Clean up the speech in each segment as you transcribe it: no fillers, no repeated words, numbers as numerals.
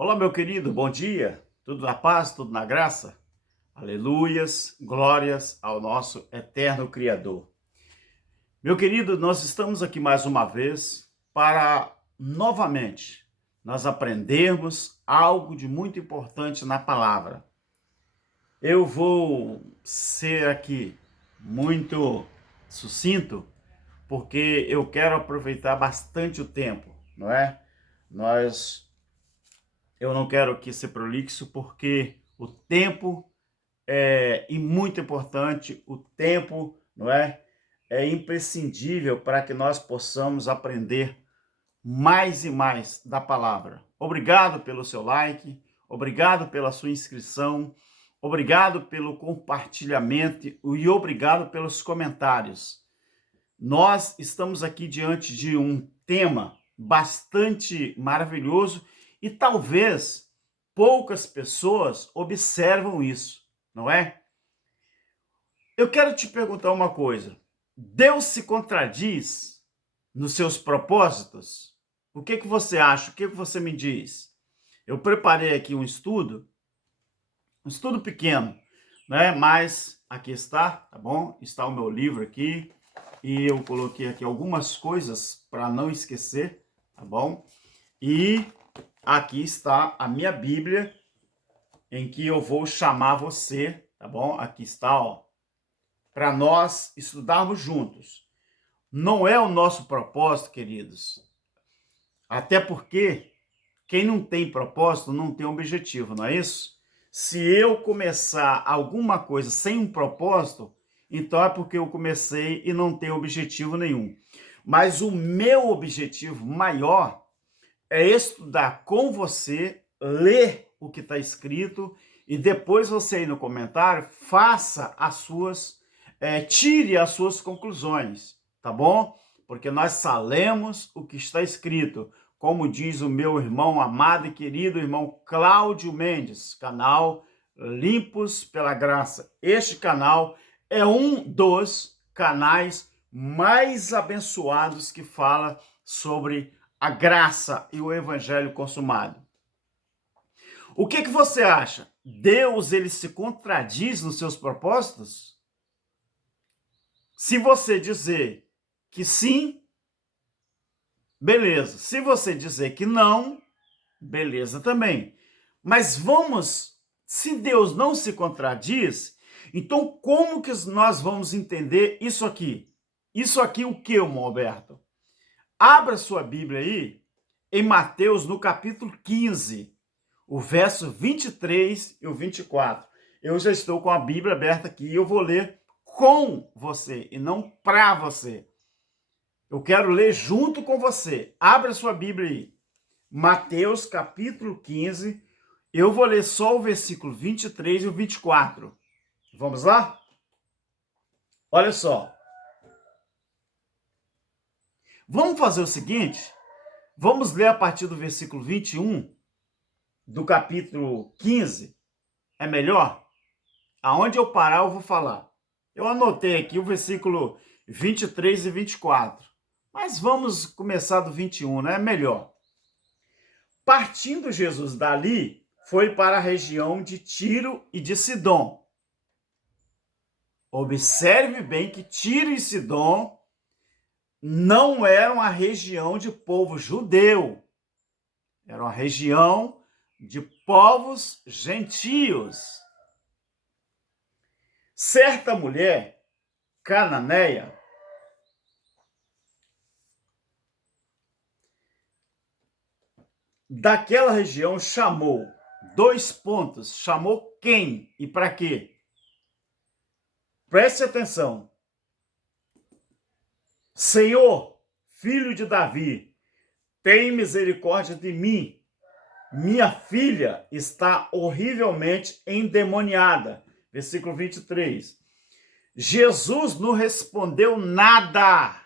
Olá, meu querido, bom dia. Tudo na paz, tudo na graça? Aleluias, glórias ao nosso eterno Criador. Meu querido, nós estamos aqui mais uma vez para novamente nós aprendermos algo de muito importante na palavra. Eu vou ser aqui muito sucinto, porque eu quero aproveitar bastante o tempo, não é? Eu não quero aqui ser prolixo, porque o tempo e muito importante, o tempo, não é? É imprescindível para que nós possamos aprender mais e mais da palavra. Obrigado pelo seu like, obrigado pela sua inscrição, obrigado pelo compartilhamento e obrigado pelos comentários. Nós estamos aqui diante de um tema bastante maravilhoso e talvez poucas pessoas observam isso, não é? Eu quero te perguntar uma coisa. Deus se contradiz nos seus propósitos? O que você acha? O que você me diz? Eu preparei aqui um estudo pequeno, né? Mas aqui está, tá bom? Está o meu livro aqui e eu coloquei aqui algumas coisas para não esquecer, tá bom? E aqui está a minha Bíblia, em que eu vou chamar você, tá bom? Aqui está, ó, para nós estudarmos juntos. Não é o nosso propósito, queridos, até porque quem não tem propósito não tem objetivo, não é isso? Se eu começar alguma coisa sem um propósito, então é porque eu comecei e não tenho objetivo nenhum. Mas o meu objetivo maior é estudar com você, ler o que está escrito e depois você aí no comentário faça as suas, tire as suas conclusões, tá bom? Porque nós sabemos o que está escrito, como diz o meu irmão amado e querido irmão Cláudio Mendes, canal Limpos pela Graça. Este canal é um dos canais mais abençoados que fala sobre a graça e o evangelho consumado. O que você acha? Deus, ele se contradiz nos seus propósitos? Se você dizer que sim, beleza. Se você dizer que não, beleza também. Mas se Deus não se contradiz, então como que nós vamos entender isso aqui? Isso aqui o que, irmão Alberto? Abra sua Bíblia aí em Mateus, no capítulo 15, o verso 23 e o 24. Eu já estou com a Bíblia aberta aqui e eu vou ler com você e não para você. Eu quero ler junto com você. Abra sua Bíblia aí. Mateus, capítulo 15. Eu vou ler só o versículo 23 e o 24. Vamos lá? Olha só. Vamos fazer o seguinte? Vamos ler a partir do versículo 21 do capítulo 15. É melhor? Aonde eu parar, eu vou falar. Eu anotei aqui o versículo 23 e 24. Mas vamos começar do 21, né? É melhor. Partindo Jesus dali, foi para a região de Tiro e de Sidom. Observe bem que Tiro e Sidom não eram a região de povo judeu. Era uma região de povos gentios. Certa mulher cananeia daquela região chamou, chamou quem e para quê? Preste atenção. Senhor, filho de Davi, tem misericórdia de mim. Minha filha está horrivelmente endemoniada. Versículo 23. Jesus não respondeu nada.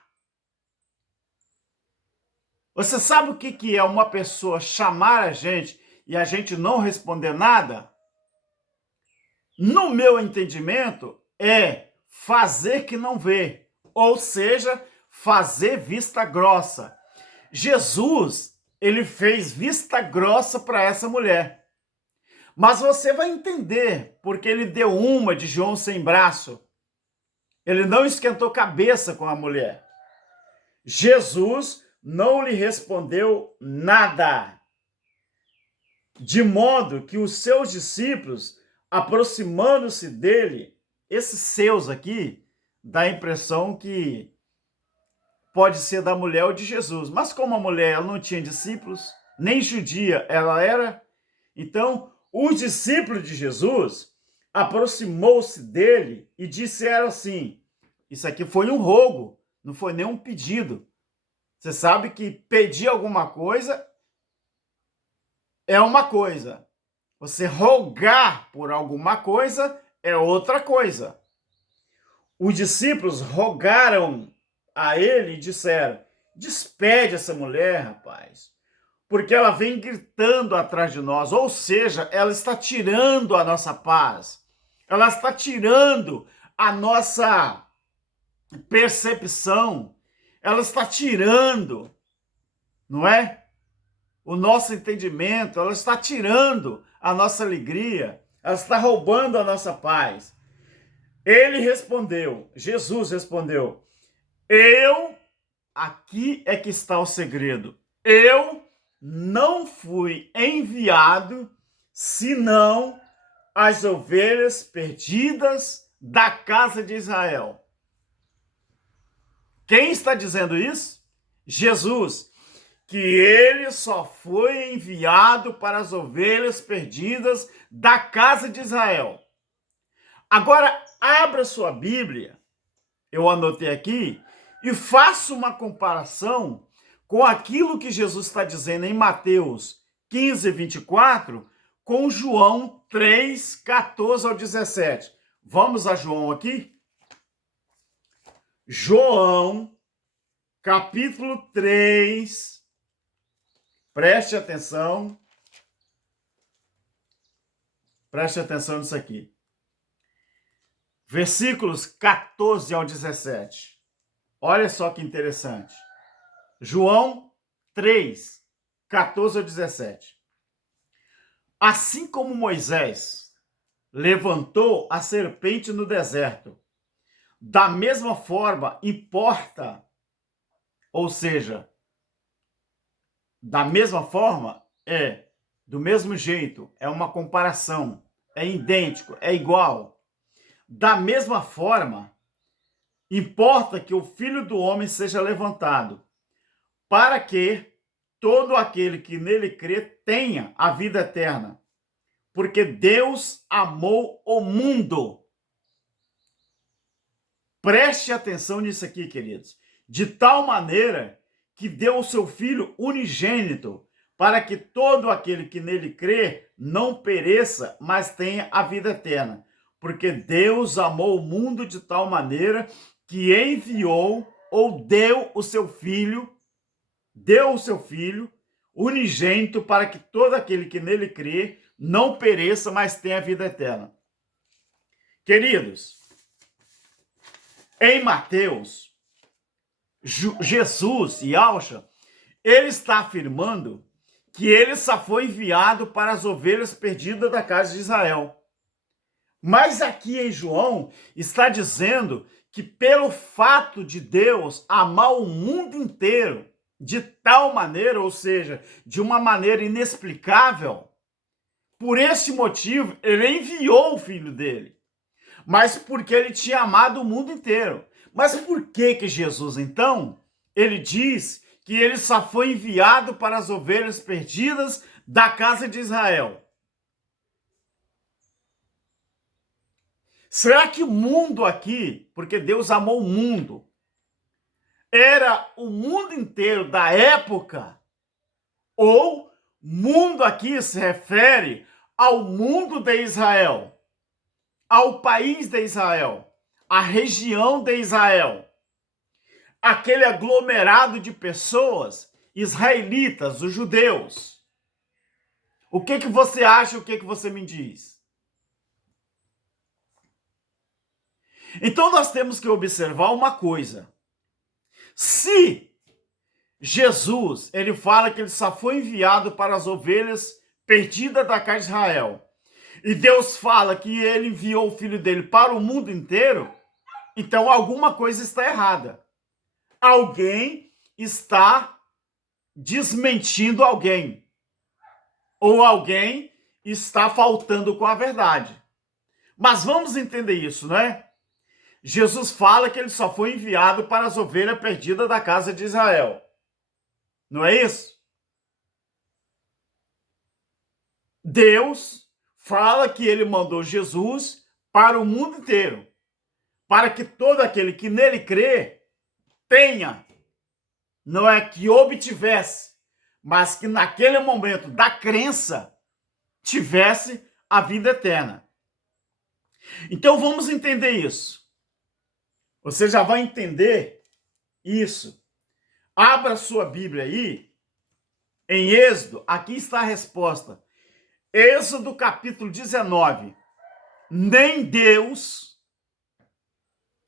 Você sabe o que é uma pessoa chamar a gente e a gente não responder nada? No meu entendimento, é fazer que não vê. Ou seja, fazer vista grossa. Jesus, ele fez vista grossa para essa mulher. Mas você vai entender porque ele deu uma de João sem braço. Ele não esquentou cabeça com a mulher. Jesus não lhe respondeu nada. De modo que os seus discípulos, aproximando-se dele, esses seus aqui, dá a impressão que pode ser da mulher ou de Jesus. Mas como a mulher ela não tinha discípulos, nem judia ela era, então os discípulos de Jesus aproximou-se dele e disseram assim, isso aqui foi um rogo, não foi nem um pedido. Você sabe que pedir alguma coisa é uma coisa. Você rogar por alguma coisa é outra coisa. Os discípulos rogaram a ele e disseram, despede essa mulher, rapaz, porque ela vem gritando atrás de nós, ou seja, ela está tirando a nossa paz, ela está tirando a nossa percepção, ela está tirando, não é? O nosso entendimento, ela está tirando a nossa alegria, ela está roubando a nossa paz. Ele respondeu, Jesus respondeu, aqui é que está o segredo, eu não fui enviado senão as ovelhas perdidas da casa de Israel. Quem está dizendo isso? Jesus, que ele só foi enviado para as ovelhas perdidas da casa de Israel. Agora, abra sua Bíblia, eu anotei aqui, e faça uma comparação com aquilo que Jesus está dizendo em Mateus 15, 24, com João 3, 14 ao 17. Vamos a João aqui? João, capítulo 3, preste atenção nisso aqui. Versículos 14 ao 17. Olha só que interessante. João 3, 14 ao 17. Assim como Moisés levantou a serpente no deserto, da mesma forma importa, ou seja, da mesma forma do mesmo jeito, é uma comparação, é idêntico, é igual. Da mesma forma, importa que o Filho do Homem seja levantado, para que todo aquele que nele crê tenha a vida eterna. Porque Deus amou o mundo. Preste atenção nisso aqui, queridos. De tal maneira que deu o seu Filho unigênito, para que todo aquele que nele crê não pereça, mas tenha a vida eterna. Porque Deus amou o mundo de tal maneira que enviou ou deu o seu Filho unigênito para que todo aquele que nele crê não pereça, mas tenha a vida eterna. Queridos, em Mateus, Jesus, Yahshua, ele está afirmando que ele só foi enviado para as ovelhas perdidas da casa de Israel. Mas aqui em João está dizendo que pelo fato de Deus amar o mundo inteiro de tal maneira, ou seja, de uma maneira inexplicável, por esse motivo ele enviou o filho dele. Mas porque ele tinha amado o mundo inteiro. Mas por que Jesus, então, ele diz que ele só foi enviado para as ovelhas perdidas da casa de Israel? Será que o mundo aqui, porque Deus amou o mundo, era o mundo inteiro da época? Ou mundo aqui se refere ao mundo de Israel, ao país de Israel, à região de Israel, aquele aglomerado de pessoas israelitas, os judeus? O que você acha, o que você me diz? Então nós temos que observar uma coisa. Se Jesus, ele fala que ele só foi enviado para as ovelhas perdidas da casa de Israel. E Deus fala que ele enviou o filho dele para o mundo inteiro, então alguma coisa está errada. Alguém está desmentindo alguém. Ou alguém está faltando com a verdade. Mas vamos entender isso, né? Jesus fala que ele só foi enviado para as ovelhas perdidas da casa de Israel. Não é isso? Deus fala que ele mandou Jesus para o mundo inteiro, para que todo aquele que nele crê tenha, não é que obtivesse, mas que naquele momento da crença tivesse a vida eterna. Então vamos entender isso. Você já vai entender isso. Abra sua Bíblia aí, em Êxodo, aqui está a resposta. Êxodo capítulo 19. Nem Deus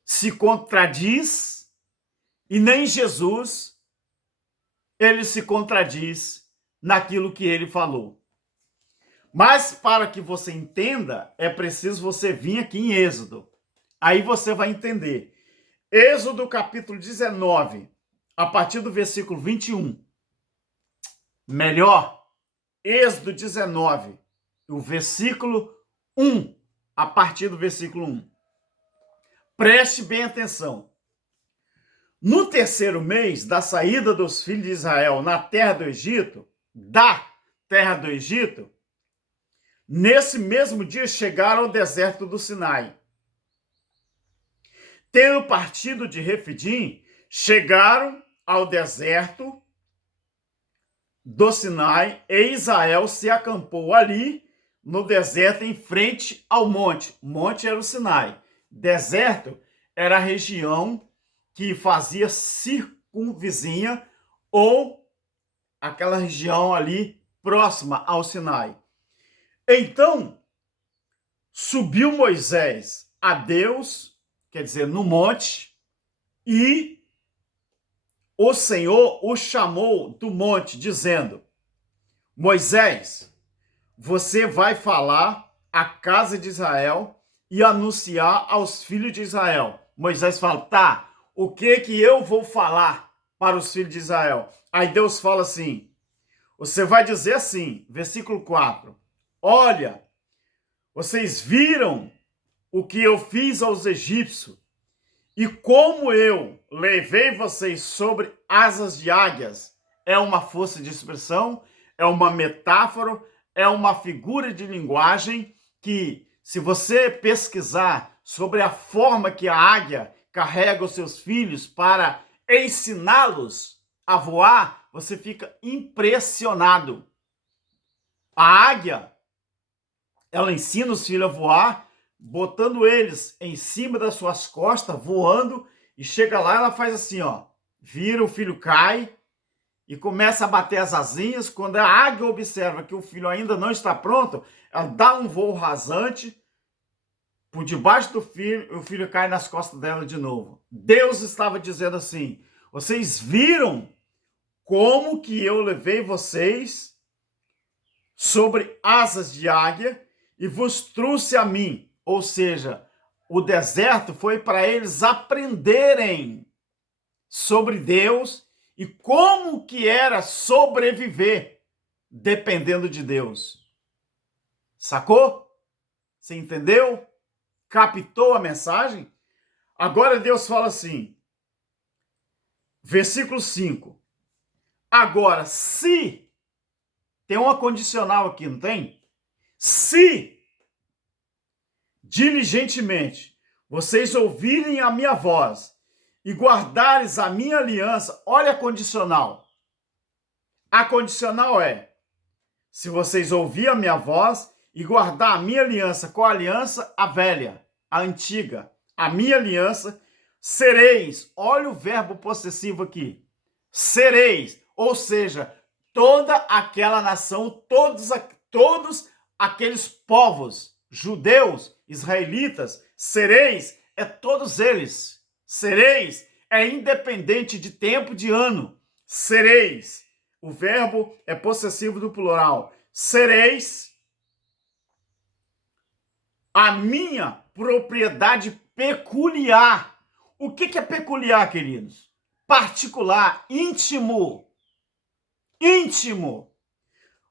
se contradiz e nem Jesus, ele se contradiz naquilo que ele falou. Mas para que você entenda, é preciso você vir aqui em Êxodo. Aí você vai entender. Êxodo capítulo 19, a partir do versículo 21. Melhor, Êxodo 19, o versículo 1, a partir do versículo 1. Preste bem atenção. No terceiro mês da saída dos filhos de Israel na terra do Egito, nesse mesmo dia chegaram ao deserto do Sinai. Tendo partido de Refidim, chegaram ao deserto do Sinai e Israel se acampou ali no deserto em frente ao monte. O monte era o Sinai. Deserto era a região que fazia circunvizinha ou aquela região ali próxima ao Sinai. Então, subiu Moisés a Deus, quer dizer, no monte, e o Senhor o chamou do monte, dizendo: Moisés, você vai falar à casa de Israel e anunciar aos filhos de Israel. Moisés fala, tá, o que eu vou falar para os filhos de Israel? Aí Deus fala assim, você vai dizer assim, versículo 4, olha, vocês viram o que eu fiz aos egípcios e como eu levei vocês sobre asas de águias. É uma força de expressão, é uma metáfora, é uma figura de linguagem que, se você pesquisar sobre a forma que a águia carrega os seus filhos para ensiná-los a voar, você fica impressionado. A águia, ela ensina os filhos a voar, botando eles em cima das suas costas, voando, e chega lá, ela faz assim, ó, vira, o filho cai e começa a bater as asinhas. Quando a águia observa que o filho ainda não está pronto, ela dá um voo rasante por debaixo do filho, e o filho cai nas costas dela de novo. Deus estava dizendo assim, vocês viram como que eu levei vocês sobre asas de águia e vos trouxe a mim. Ou seja, o deserto foi para eles aprenderem sobre Deus e como que era sobreviver dependendo de Deus. Sacou? Você entendeu? Captou a mensagem? Agora Deus fala assim, versículo 5. Agora, se, tem uma condicional aqui, não tem? Se diligentemente vocês ouvirem a minha voz e guardares a minha aliança, olha a condicional. A condicional é, se vocês ouvirem a minha voz e guardar a minha aliança, qual aliança? A velha, a antiga, a minha aliança, sereis, olha o verbo possessivo aqui, sereis, ou seja, toda aquela nação, todos aqueles povos, judeus, israelitas, sereis, é todos eles. Sereis é independente de tempo, de ano. sereis. O verbo é possessivo do plural. Sereis a minha propriedade peculiar. O que é peculiar, queridos? Particular, íntimo. Íntimo.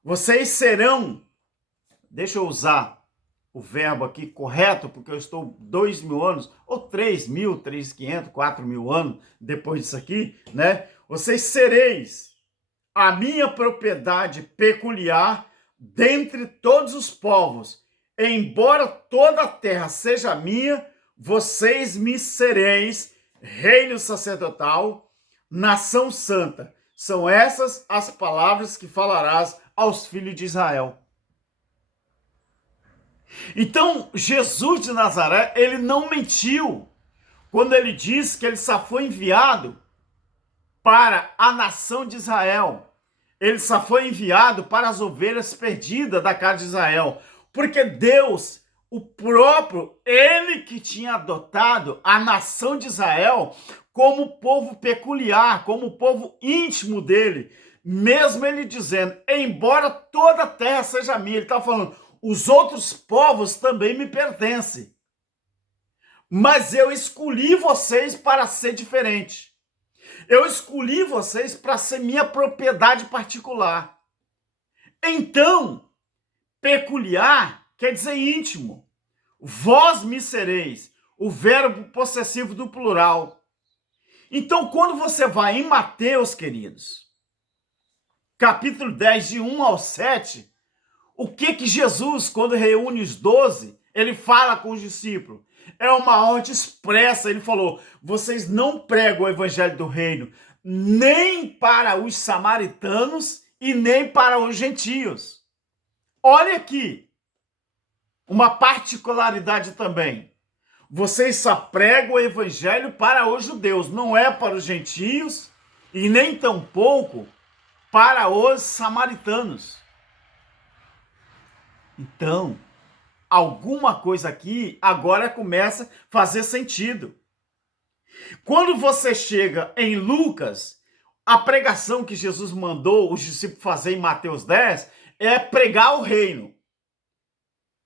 Vocês serão, deixa eu usar o verbo aqui correto, porque eu estou 2.000 anos, ou 3.000, 3.500, 4.000 anos depois disso aqui, né? Vocês sereis a minha propriedade peculiar dentre todos os povos. Embora toda a terra seja minha, vocês me sereis reino sacerdotal, nação santa. São essas as palavras que falarás aos filhos de Israel. Então, Jesus de Nazaré, ele não mentiu quando ele disse que ele só foi enviado para a nação de Israel. Ele só foi enviado para as ovelhas perdidas da casa de Israel. Porque Deus, o próprio, ele que tinha adotado a nação de Israel como povo peculiar, como povo íntimo dele. Mesmo ele dizendo, embora toda a terra seja minha, ele está falando, os outros povos também me pertencem. Mas eu escolhi vocês para ser diferente. Eu escolhi vocês para ser minha propriedade particular. Então, peculiar quer dizer íntimo. Vós me sereis, o verbo possessivo do plural. Então, quando você vai em Mateus, queridos, capítulo 10, de 1 ao 7, o que Jesus, quando reúne os 12, ele fala com os discípulos? É uma ordem expressa. Ele falou, vocês não pregam o evangelho do reino nem para os samaritanos e nem para os gentios. Olha aqui, uma particularidade também. Vocês só pregam o evangelho para os judeus, não é para os gentios e nem tampouco para os samaritanos. Então, alguma coisa aqui agora começa a fazer sentido. Quando você chega em Lucas, a pregação que Jesus mandou os discípulos fazer em Mateus 10 é pregar o reino.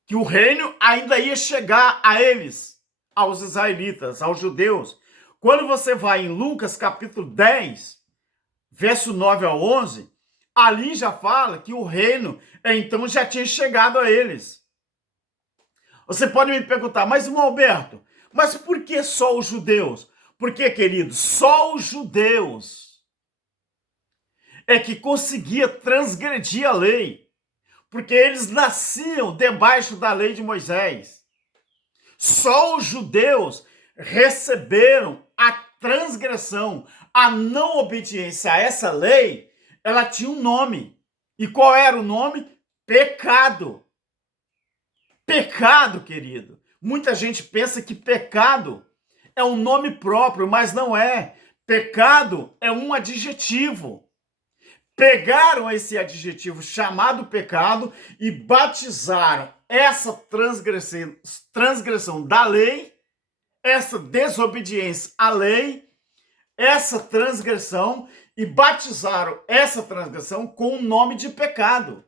Que o reino ainda ia chegar a eles, aos israelitas, aos judeus. Quando você vai em Lucas capítulo 10, verso 9 ao 11, ali já fala que o reino, então, já tinha chegado a eles. Você pode me perguntar, mas irmão Alberto, mas por que só os judeus? Porque, querido, só os judeus é que conseguia transgredir a lei. Porque eles nasciam debaixo da lei de Moisés. Só os judeus receberam a transgressão, a não obediência a essa lei, ela tinha um nome. E qual era o nome? Pecado. Pecado, querido. Muita gente pensa que pecado é um nome próprio, mas não é. Pecado é um adjetivo. Pegaram esse adjetivo chamado pecado e batizaram essa transgressão da lei, essa desobediência à lei, essa transgressão, e batizaram essa transgressão com o nome de pecado.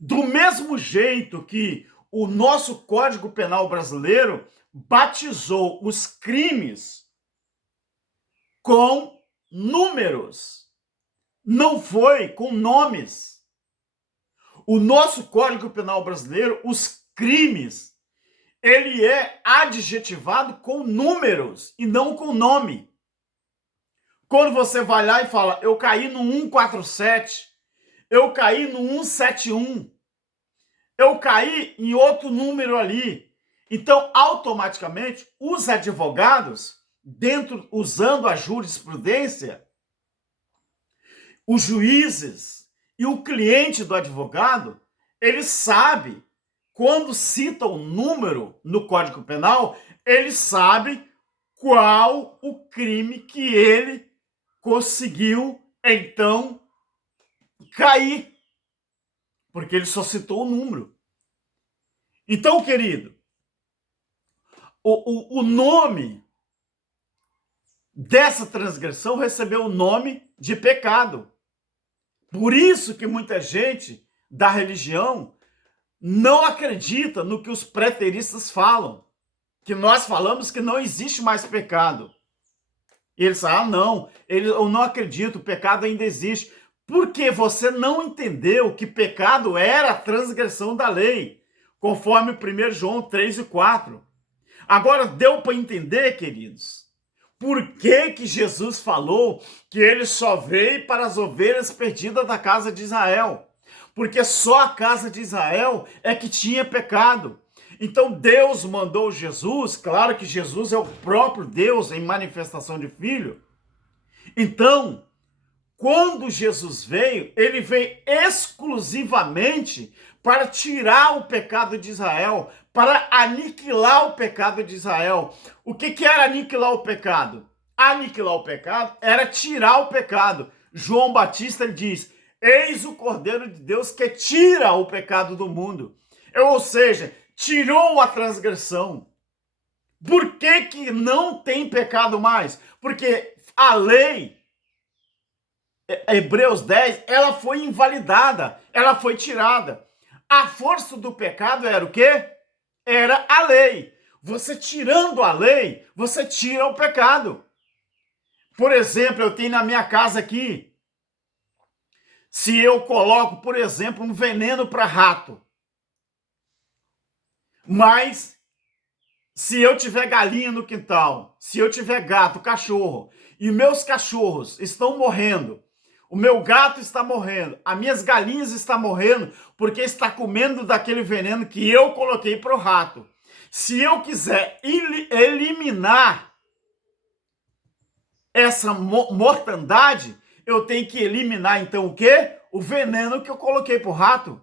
Do mesmo jeito que o nosso Código Penal brasileiro batizou os crimes com números. Não foi com nomes. O nosso Código Penal brasileiro, os crimes, ele é adjetivado com números e não com nome. Quando você vai lá e fala, eu caí no 147, eu caí no 171, eu caí em outro número ali. Então, automaticamente, os advogados, usando a jurisprudência, os juízes e o cliente do advogado, ele sabe, quando cita um número no Código Penal, ele sabe qual o crime que ele conseguiu, então, cair. Porque ele só citou o número. Então, querido, o nome dessa transgressão recebeu o nome de pecado. Por isso que muita gente da religião não acredita no que os preteristas falam, que nós falamos que não existe mais pecado. E eles falam, não, eu não acredito, o pecado ainda existe. Porque você não entendeu que pecado era a transgressão da lei, conforme 1 João 3 e 4. Agora, deu para entender, queridos, por que Jesus falou que ele só veio para as ovelhas perdidas da casa de Israel? Porque só a casa de Israel é que tinha pecado. Então Deus mandou Jesus, claro que Jesus é o próprio Deus em manifestação de filho. Então, quando Jesus veio, ele veio exclusivamente para tirar o pecado de Israel, para aniquilar o pecado de Israel. O que era aniquilar o pecado? Aniquilar o pecado era tirar o pecado. João Batista ele diz, eis o Cordeiro de Deus que tira o pecado do mundo. Ou seja, tirou a transgressão. Por que não tem pecado mais? Porque a lei, Hebreus 10, ela foi invalidada, ela foi tirada. A força do pecado era o quê? Era a lei. Você tirando a lei, você tira o pecado. Por exemplo, eu tenho na minha casa aqui, se eu coloco, por exemplo, um veneno para rato, mas se eu tiver galinha no quintal, se eu tiver gato, cachorro, e meus cachorros estão morrendo, o meu gato está morrendo, as minhas galinhas estão morrendo, porque está comendo daquele veneno que eu coloquei para o rato. Se eu quiser eliminar essa mortandade, eu tenho que eliminar então o quê? O veneno que eu coloquei para o rato.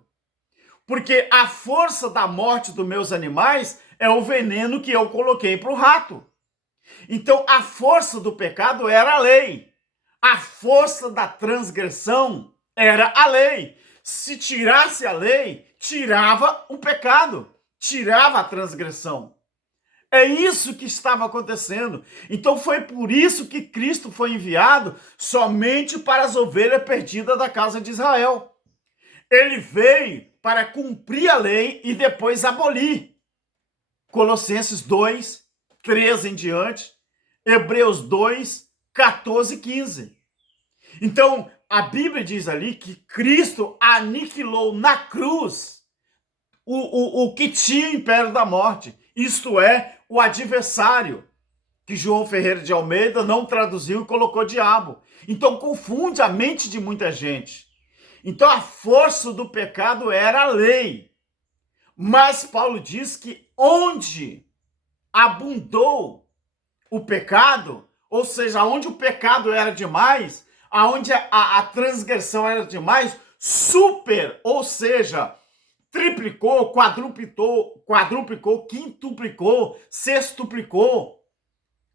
Porque a força da morte dos meus animais é o veneno que eu coloquei para o rato. Então, a força do pecado era a lei. A força da transgressão era a lei. Se tirasse a lei, tirava o pecado, tirava a transgressão. É isso que estava acontecendo. Então, foi por isso que Cristo foi enviado somente para as ovelhas perdidas da casa de Israel. Ele veio para cumprir a lei e depois abolir. Colossenses 2, 13 em diante, Hebreus 2, 14 e 15. Então, a Bíblia diz ali que Cristo aniquilou na cruz o que tinha império da morte, isto é, o adversário, que João Ferreira de Almeida não traduziu e colocou diabo. Então, confunde a mente de muita gente. Então, a força do pecado era a lei. Mas Paulo diz que onde abundou o pecado, ou seja, onde o pecado era demais, aonde a transgressão era demais, ou seja, triplicou, quadruplicou, quintuplicou, sextuplicou.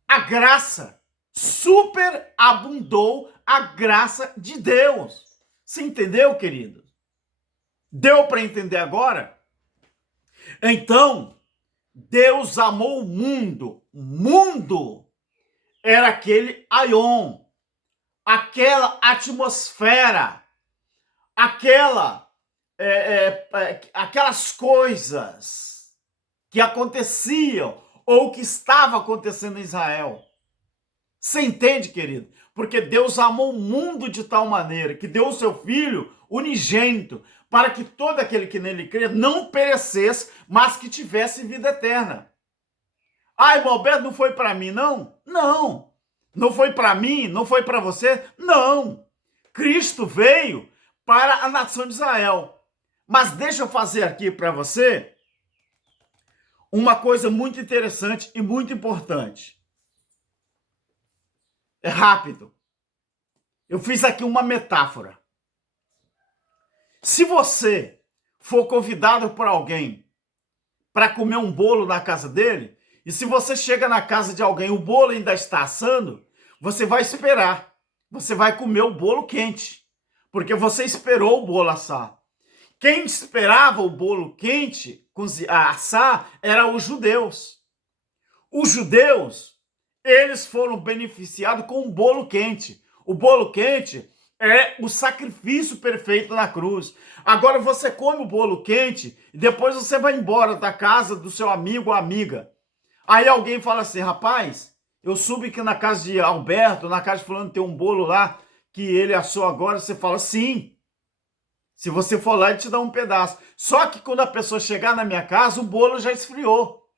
A graça superabundou a graça de Deus. Você entendeu, querido? Deu para entender agora? Então, Deus amou o mundo. O mundo era aquele aion, aquela atmosfera, aquelas coisas que aconteciam ou que estavam acontecendo em Israel. Você entende, querido? Porque Deus amou o mundo de tal maneira que deu o seu Filho unigênito para que todo aquele que nele crê não perecesse, mas que tivesse vida eterna. Ah, irmão Alberto, não foi para mim, não? Não. Não foi para mim? Não foi para você? Não. Cristo veio para a nação de Israel. Mas deixa eu fazer aqui para você uma coisa muito interessante e muito importante. É rápido. Eu fiz aqui uma metáfora. Se você for convidado por alguém para comer um bolo na casa dele, e se você chega na casa de alguém, o bolo ainda está assando, você vai esperar. Você vai comer o bolo quente, porque você esperou o bolo assar. Quem esperava o bolo quente assar eram os judeus. Os judeus, eles foram beneficiados com um bolo quente. O bolo quente é o sacrifício perfeito na cruz. Agora você come o bolo quente e depois você vai embora da casa do seu amigo ou amiga. Aí alguém fala assim, rapaz, eu soube que na casa de Alberto, na casa de fulano tem um bolo lá que ele assou agora. Você fala, sim. Se você for lá, ele te dá um pedaço. Só que quando a pessoa chegar na minha casa, o bolo já esfriou.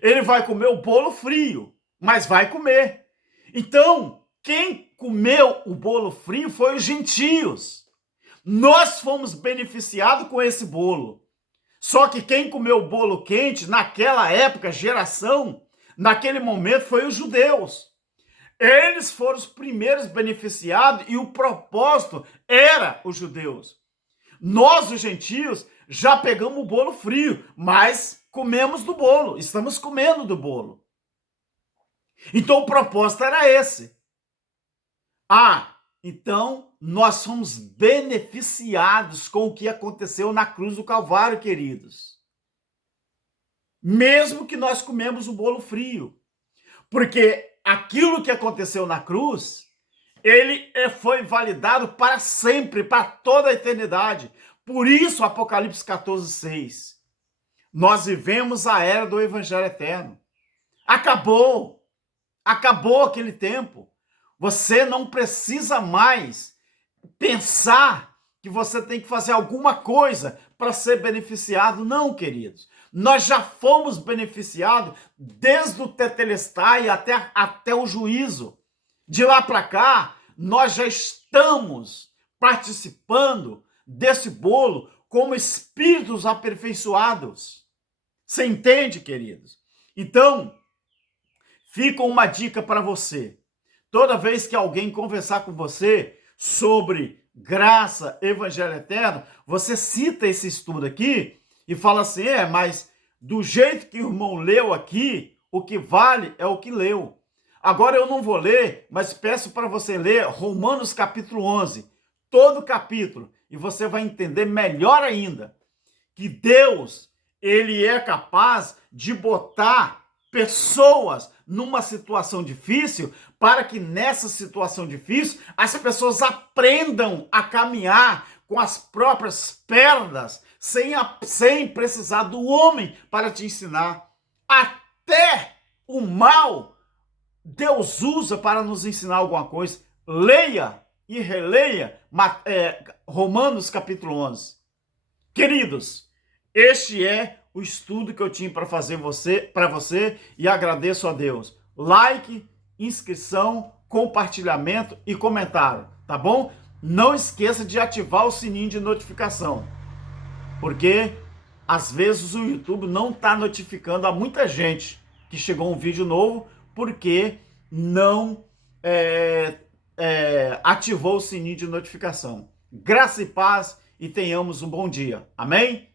Ele vai comer o bolo frio, mas vai comer. Então, quem comeu o bolo frio foi os gentios. Nós fomos beneficiados com esse bolo. Só que quem comeu o bolo quente, naquela época, geração, naquele momento, foi os judeus. Eles foram os primeiros beneficiados e o propósito era os judeus. Nós, os gentios, já pegamos o bolo frio, mas comemos do bolo, estamos comendo do bolo. Então o propósito era esse. Então nós fomos beneficiados com o que aconteceu na cruz do Calvário, queridos. Mesmo que nós comemos o bolo frio. Porque aquilo que aconteceu na cruz, ele foi validado para sempre, para toda a eternidade. Por isso, Apocalipse 14:6. Nós vivemos a era do Evangelho Eterno. Acabou. Acabou aquele tempo. Você não precisa mais pensar que você tem que fazer alguma coisa para ser beneficiado. Não, queridos. Nós já fomos beneficiados desde o Tetelestai até o juízo. De lá para cá, nós já estamos participando desse bolo como espíritos aperfeiçoados. Você entende, queridos? Então, fica uma dica para você. Toda vez que alguém conversar com você sobre graça, evangelho eterno, você cita esse estudo aqui e fala assim, mas do jeito que o irmão leu aqui, o que vale é o que leu. Agora eu não vou ler, mas peço para você ler Romanos capítulo 11, todo o capítulo, e você vai entender melhor ainda que Deus, ele é capaz de botar pessoas numa situação difícil para que nessa situação difícil as pessoas aprendam a caminhar com as próprias pernas, sem precisar do homem para te ensinar. Até o mal Deus usa para nos ensinar alguma coisa. Leia e releia Romanos capítulo 11. Queridos, este é o estudo que eu tinha para fazer para você e agradeço a Deus. Like, inscrição, compartilhamento e comentário, tá bom? Não esqueça de ativar o sininho de notificação, porque às vezes o YouTube não está notificando a muita gente que chegou um vídeo novo porque não ativou o sininho de notificação. Graça e paz e tenhamos um bom dia. Amém?